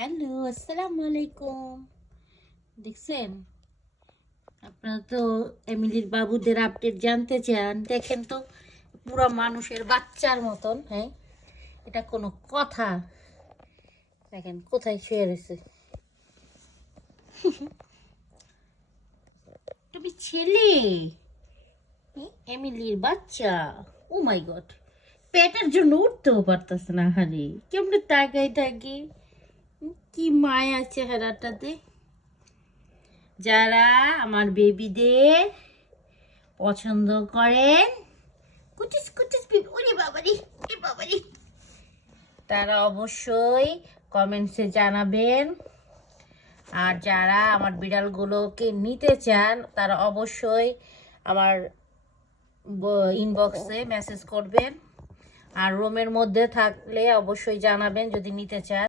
Hello, আসসালামু আলাইকুম। দেখছেন, আপনারা তো এমিলির বাবুদের আপডেট জানতে চান। দেখেন তো, পুরো মানুষের বাচ্চার মতন। হ্যাঁ, এটা কোনো কথা? দেখেন কোথায় শুয়ে রয়েছে। তুমি ছেলে? এমিলির বাচ্চা? ও মাই গড, পেটের জন্য উঠতেও পারতেছে না। হারে কেমনে তাকাই থাকি, কি মায়া চেহারাটাতে। যারা আমার বেবিদের পছন্দ করেন, কুটিস কুটিস ওরে বাবারি, ওরে বাবারি, তারা অবশ্যই কমেন্টসে জানাবেন। আর যারা আমার বিড়ালগুলোকে নিতে চান তারা অবশ্যই আমার ইনবক্সে মেসেজ করবেন। আর রুমের মধ্যে থাকলে অবশ্যই জানাবেন যদি নিতে চান।